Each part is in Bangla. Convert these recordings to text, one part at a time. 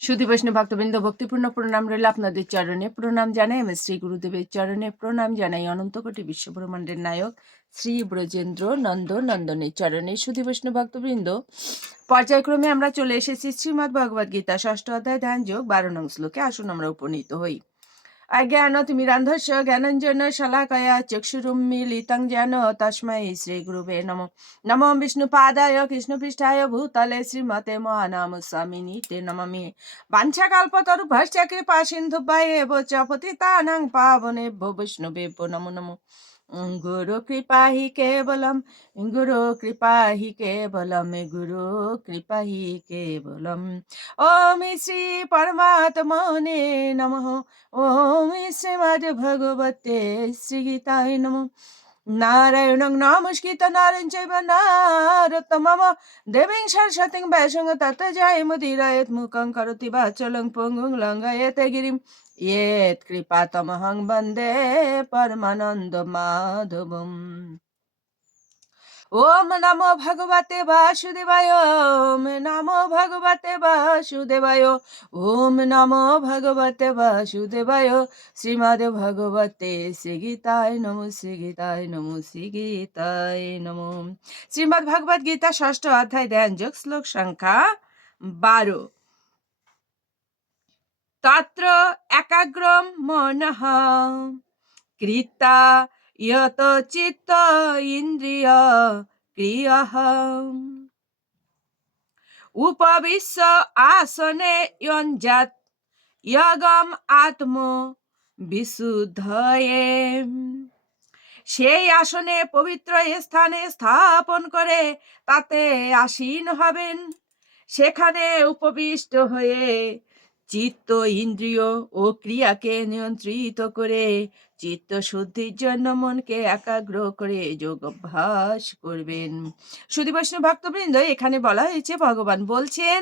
সুধী বৈষ্ণব ভক্তবৃন্দ, ভক্তিপূর্ণ প্রণাম রইল আপনাদের চরণে। প্রণাম জানাই আমি শ্রী গুরুদেবের চরণে। প্রণাম জানাই অনন্ত কোটি বিশ্বব্রহ্মাণ্ডের নায়ক শ্রী ব্রজেন্দ্র নন্দ নন্দনের চরণে। সুধী বৈষ্ণব ভক্তবৃন্দ, পর্যায়ক্রমে আমরা চলে এসেছি শ্রীমদ্ ভগবদ গীতা 6ষ্ঠ অধ্যায় ধ্যান যোগ 12 নং শ্লোকে। আসুন আমরা উপনীত হই। অজ্ঞানতিমিরান্ধস্য জ্ঞানাঞ্জন শলাকয়া চক্ষুরুন্মীলিतं যেন তস্मै শ্রীগুরুবে নমঃ। নমো বিষ্ণুপাদায় কৃষ্ণপৃষ্ঠায় ভূতলে শ্রীমতে মহানামস্বামিনি তে নমামি। বাঞ্ছাকল্পতরুভ্যশ্চ কৃপা সিন্ধুভ্যেব চ পতিতানাং পাবনেভ্যো বৈষ্ণবেভ্যো নমো নমঃ। গুরু কৃপা হি কেবলম, গুরু কৃপা হি কেবলম, গুরু কৃপা হি কেবলম। ওম শ্রী পরমাত্মনে নমঃ। ওম শ্রীমদ্ ভগবতে শ্রীগীতায় নমঃ। নারায়ণং নমস্কৃত নারায়ণ চৈব নারোত্তমম দেবীং সরস্বতীং ব্যাসং ততো জয়মুদীরয়েৎ মুখং করোতি বাচলং পঙ্গুং লঙ্ঘয়েতে গিরিম येत् कृपातमहं वन्दे परमानन्द माधवम्। ओम नमो भगवते वासुदेवाय, ओम नमो भगवते वासुदेवाय, ओम नमो भगवते वासुदेवाय। श्रीमद् भगवते श्रीगीताय नमो, श्रीगीताय नमो, श्रीगीताय नमो। श्रीमद् भगवद गीता 6ষ্ঠ অধ্যায় ধ্যান যোগ, শ্লোক সংখ্যা 12। তত্র একাগ্রম মনঃ কৃতা ইয়ত চিত্ত ইন্দ্রিয় ক্রিয়ঃ উপবিশ্য আসনে যঞ্জাত ইয়গম আত্ম বিশুদ্ধয়ে। সেই আসনে পবিত্র স্থানে স্থাপন করে তাতে আসীন হবেন। সেখানে উপবিষ্ট হয়ে চিত্ত ইন্দ্রিয় ও ক্রিয়াকে নিয়ন্ত্রিত করে চিত্ত শুদ্ধির জন্য মনকে একাগ্র করে যোগ অভ্যাস করবেন। সুধী বৈষ্ণব ভক্তবৃন্দ, এখানে বলা হয়েছে, ভগবান বলছেন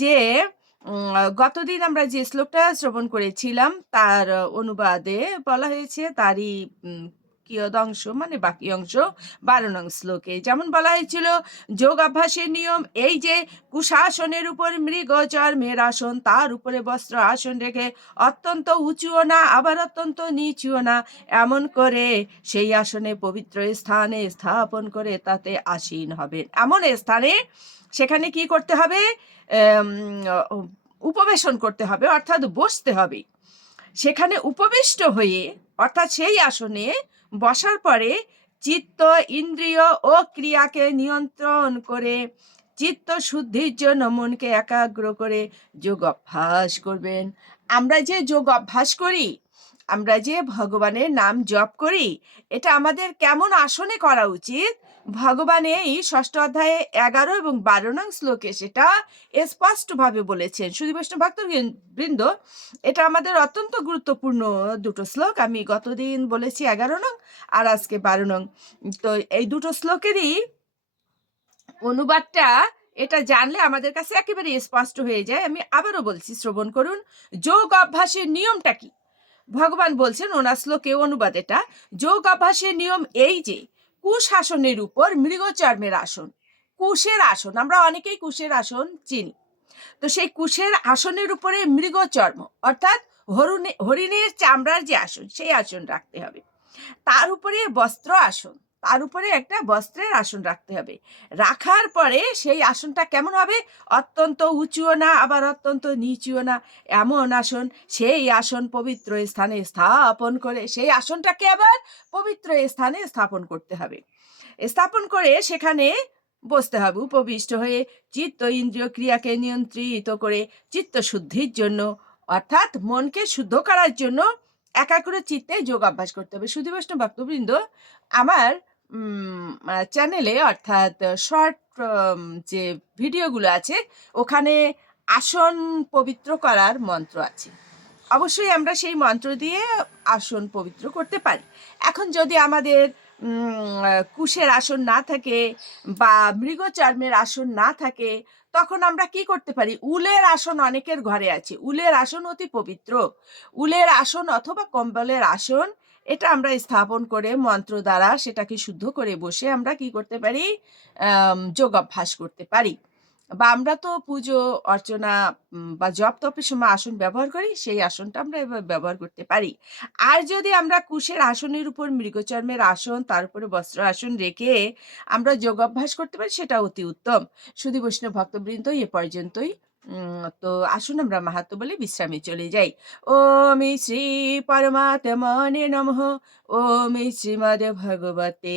যে গতদিন আমরা যে শ্লোকটা শ্রবণ করেছিলাম তার অনুবাদে বলা হয়েছে, তারই কিয়দংশ মানে বাকি অংশ 12 নং শ্লোকে যেমন বলা হয়েছিল, যোগ অভ্যাসের নিয়ম এই যে কুশাসনের উপর মৃগ চর্মের আসন, তার উপরে বস্ত্র আসন রেখে অত্যন্ত উঁচুও না আবার অত্যন্ত নিচুও না, এমন করে সেই আসনে পবিত্র স্থানে স্থাপন করে তাতে আসীন হবেন। এমন স্থানে সেখানে কি করতে হবে? উপবেশন করতে হবে, অর্থাৎ বসতে হবে। সেখানে উপবিষ্ট হয়ে অর্থাৎ সেই আসনে বসার পরে চিত্ত ইন্দ্রিয় ও ক্রিয়াকে নিয়ন্ত্রণ করে চিত্ত শুদ্ধির জন্য মনকে একাগ্র করে যোগ অভ্যাস করবেন। আমরা যে যোগ অভ্যাস করি, আমরা যে ভগবানের নাম জপ করি, এটা আমাদের কেমন আসনে করা উচিত? ভগবান এই 6ষ্ঠ অধ্যায়ে 11 এবং 12 নং শ্লোকে সেটা স্পষ্টভাবে বলেছেন। সুধী বৈষ্ণব ভক্তবৃন্দ, এটা আমাদের অত্যন্ত গুরুত্বপূর্ণ দুটো শ্লোক। আমি গতদিন বলেছি 11 নং আর আজকে 12 নং। তো এই দুটো শ্লোকেরই অনুবাদটা এটা জানলে আমাদের কাছে একেবারে স্পষ্ট হয়ে যায়। আমি আবারও বলছি, শ্রবণ করুন। যোগ অভ্যাসের নিয়মটা কি? ভগবান বলছেন ওনার শ্লোকে অনুবাদ এটা, যোগ অভ্যাসের নিয়ম এই যে কুশাসনের উপর মৃগচর্মের আসন। কুশের আসন, আমরা অনেকেই কুশের আসন চিনি। তো সেই কুশের আসনের উপরে মৃগচর্ম অর্থাৎ হরিণের চামড়ার যে আসন, সেই আসন রাখতে হবে। তার উপরে বস্ত্র আসন, তার উপরে একটা বস্ত্রের আসন রাখতে হবে। রাখার পরে সেই আসনটা কেমন হবে? অত্যন্ত উঁচুও না আবার অত্যন্ত নিচুও না, এমন আসন। সেই আসন পবিত্র স্থানে স্থাপন করে সেই আসনটাকে আবার পবিত্র স্থানে স্থাপন করতে হবে। স্থাপন করে সেখানে বসতে হবে উপবিষ্ট হয়ে চিত্ত ইন্দ্রিয় ক্রিয়াকে নিয়ন্ত্রিত করে চিত্ত শুদ্ধির জন্য অর্থাৎ মনকে শুদ্ধ করার জন্য একাগ্র চিত্তে যোগ অভ্যাস করতে হবে। সুধী বৈষ্ণব ভক্তবৃন্দ, আমার চ্যানেলে অর্থাৎ শর্ট যে ভিডিওগুলো আছে ওখানে আসন পবিত্র করার মন্ত্র আছে। অবশ্যই আমরা সেই মন্ত্র দিয়ে আসন পবিত্র করতে পারি। এখন যদি আমাদের কুশের আসন না থাকে বা মৃগচর্মের আসন না থাকে, তখন আমরা কি করতে পারি? উলের আসন অনেকের ঘরে আছে, উলের আসন অতি পবিত্র। উলের আসন অথবা কম্বলের আসন, এটা আমরা স্থাপন করে মন্ত্র দ্বারা সেটাকে শুদ্ধ করে বসে আমরা কি করতে পারি? যোগ অভ্যাস করতে পারি। বা আমরা তো পুজো অর্চনা বা জপ তপের সময় আসন ব্যবহার করি, সেই আসনটা আমরা এভাবে ব্যবহার করতে পারি। আর যদি আমরা কুশের আসনের উপর মৃগচর্মের আসন, তার উপরে বস্ত্র আসন রেখে আমরা যোগাভ্যাস করতে পারি, সেটা অতি উত্তম। সুধী বৈষ্ণব ভক্তবৃন্দ, এ পর্যন্তই। তো আসুন আমরা মাহাত্ম্য বলে বিশ্রামে চলে যাই। ওম শ্রী পরমাত্মনে নমঃ। ওম শ্রীমদ্ ভগবতে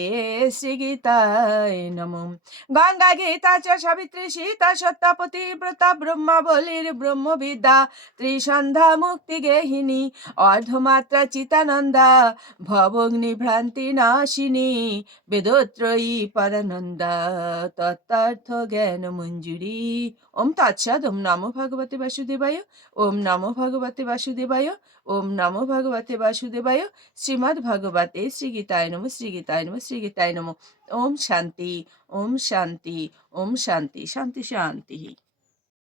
শ্রীগীতায় নমঃ। গঙ্গা গীতা চ সাবিত্রী সীতা সত্যপতি ব্রতা ব্রহ্মা বলির ব্রহ্মবিদ্যা ত্রিসন্ধ্যা মুক্তি গেহিনী অর্ধমাত্রা চিতানন্দা ভবগ্নি ভ্রান্তি নাশিনী বেদত্রয়ী পরানন্দা তত্ত্বার্থ জ্ঞান মঞ্জুরি। ওম তৎসৎ। ওম নমো ভগবতে বাসুদেবায়। ওম নমো ভগবতে বাসুদেবায়। ওম নমো ভগবতে বাসুদেবায়। শ্রীমদ্ ভগবতে শ্রীগীতায় নমঃ। শ্রীগীতায় নমঃ। শ্রীগীতায় নমঃ। ওম শান্তি। ওম শান্তি। ওম শান্তি। শান্তি শান্তি।